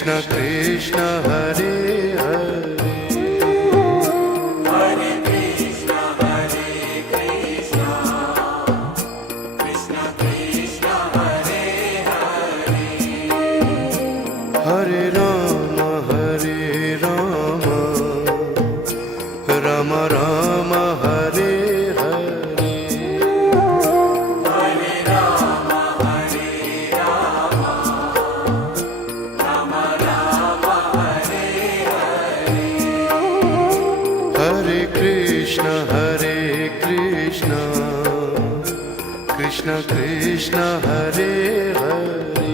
Krishna Krishna Hare Hare Hare Krishna Krishna Krishna Hare Hare Hare Ram Ram Ram Hare Hare Hare Ram Ram Ram Hare Hare Hare Krishna Krishna Krishna Hare Hare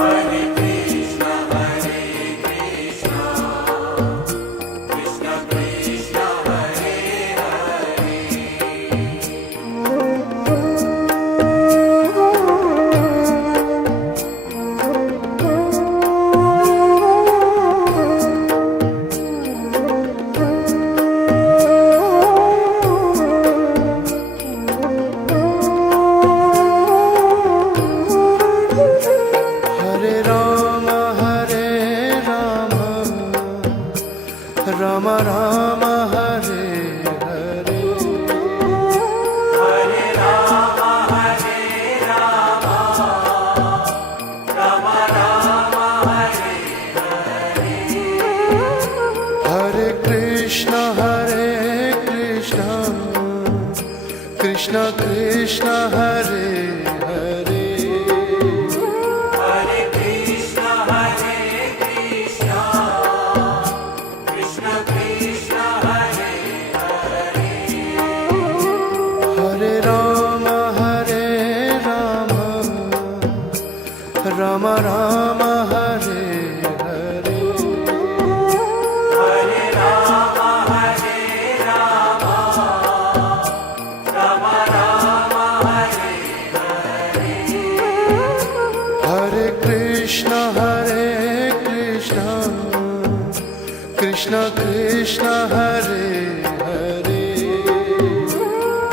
Hare Krishna Krishna Krishna Hare Hare Hare Ram Ram Ram Hare Hare Hare Ram Ram Ram Hare Hare Krishna Krishna Krishna Hare Hare Hare Krishna Krishna Krishna Hare Hare Hare Ram Ram Ram Hare Hare Hare Ram Ram Ram Hare Hare Krishna Krishna Krishna Hare Hare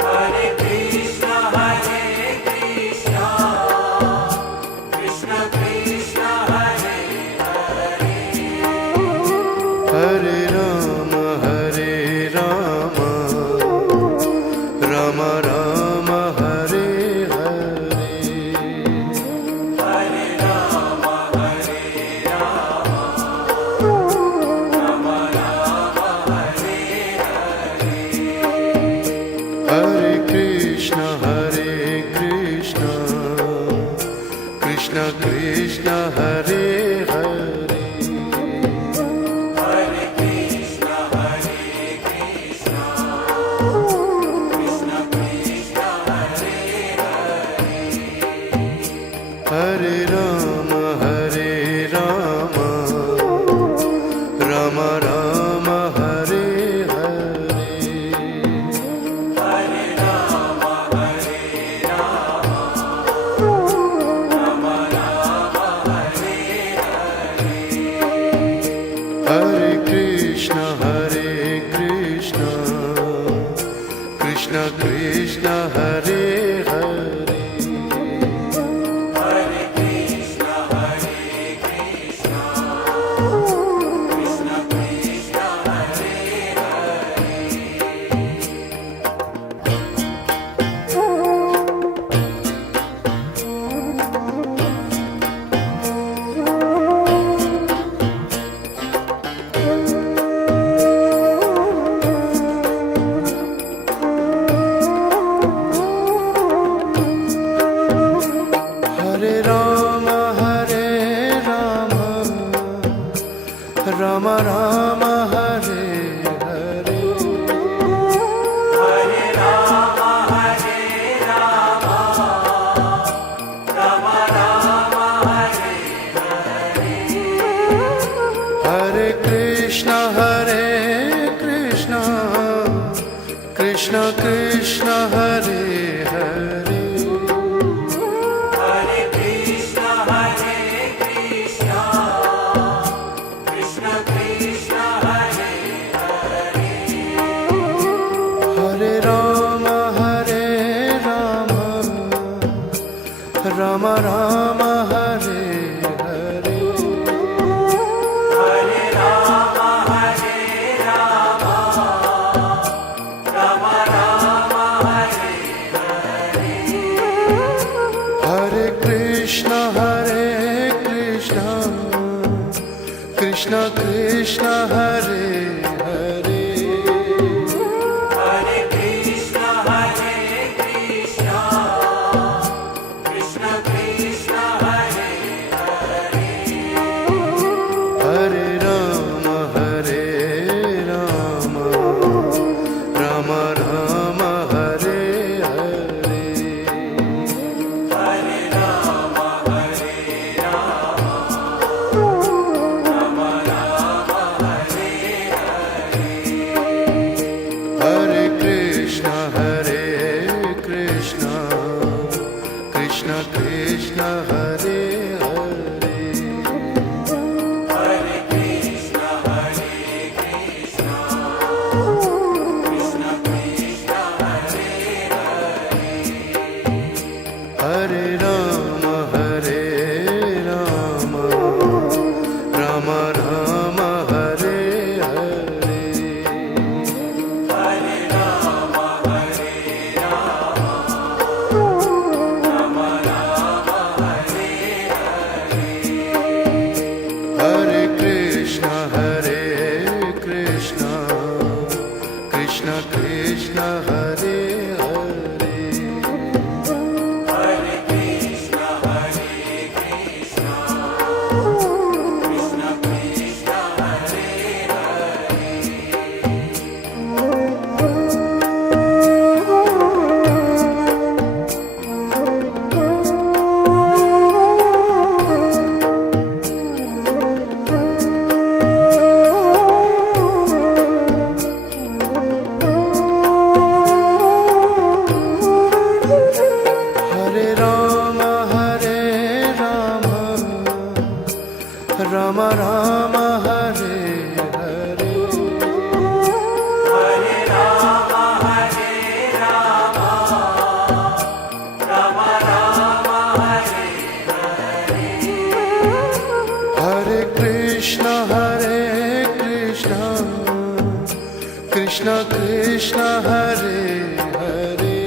Hare Krishna Krishna Krishna Hare Hare Hare Ram Ram Ram Hare Hare Hare Ram Ram Ram Hare Hare Hare Krishna Krishna Krishna Hare Hare Hare Krishna Krishna Krishna Hare Hare Hare Ram Ram Ram Hare Hare Hare Ram Ram Ram Hare Hare Hare Krishna Krishna Krishna Hare Hare Hare Krishna Krishna Krishna Hare Hare Hare Ram Ram Ram Hare Hare Hare Ram Ram Ram Hare Hare Hare Krishna Krishna Krishna Hare Hare Hare Krishna Krishna Krishna Hare Hare Hare Ram Ram Ram Hare Hare Krishna Krishna Hare Hare Hare Krishna, Krishna Krishna, Hare Hare, Hare Ram Ram Ram Hare Hare Hare Rama, Hare Rama, Rama Rama, Hare Hare, Hare Krishna Krishna Krishna Hare Hare Hare Krishna, Krishna Krishna, Hare Hare, Hare Ram Ram Ram Hare Hare Hare Rama, Hare Rama, Rama Rama, Hare Hare, Hare Krishna Krishna Krishna Hare Hare Hare Krishna, Krishna Krishna, Hare Hare, Hare Ram Ram Ram Hare Hare Hare Rama, Hare Rama, Rama Rama, Hare Hare, Hare Krishna Krishna Krishna Hare Hare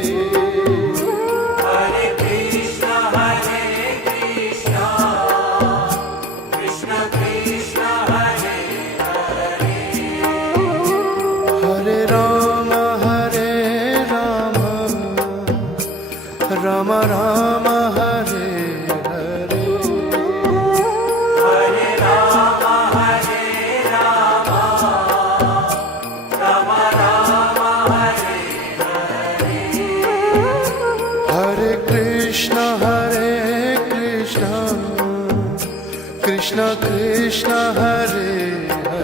Hare Krishna, Krishna Krishna, Hare Hare, Hare Ram Ram Ram Hare Hare Hare Rama, Hare Rama, Rama Rama, Hare Hare, Hare Krishna Krishna Krishna Hare Hare